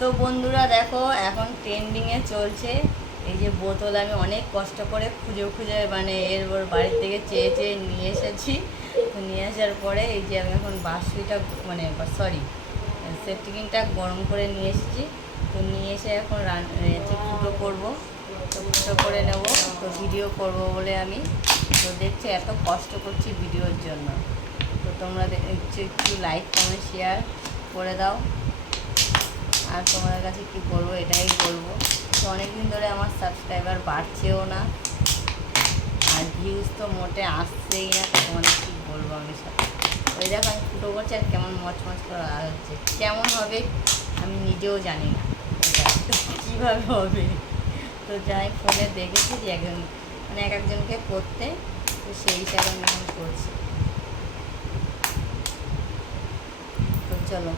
তো বন্ধুরা দেখো, এখন ট্রেন্ডিংয়ে চলছে। এই যে বোতল, আমি অনেক কষ্ট করে খুঁজে খুঁজে মানে এর ওর বাড়ি থেকে চেয়ে চেয়ে নিয়ে এসেছি। তো নিয়ে আসার পরে এই যে আমি এখন বাসুইটা মানে সরি সেফটিকিনটা গরম করে নিয়ে এসেছি। তো নিয়ে এসে এখন রান হচ্ছে ফুটো করব, তো ফুটো করে নেব, তো ভিডিও করব বলে আমি। তো দেখছি এত কষ্ট করছি ভিডিওর জন্য। তো তোমরা একটু লাইক কমেন্ট শেয়ার করে দাও। আর তোমাদের কাছে কি বলব, এটাই বলব তো অনেকদিন ধরে আমার সাবস্ক্রাইবার বাড়ছেও না। আর ভিউজ তো মোটে আসছেই না তোমাদের কী বলব আমি সব। ওই দেখো, আমি ফুটো করছি আর কেমন মচমচ করে হচ্ছে। কেমন হবে আমি নিজেও জানি না। কীভাবে হবে? তো যাই ফোনে দেখেছি যে একজন মানে এক একজনকে করতে, তো সেই হিসাবে আমি এখন করছি। তো চলো।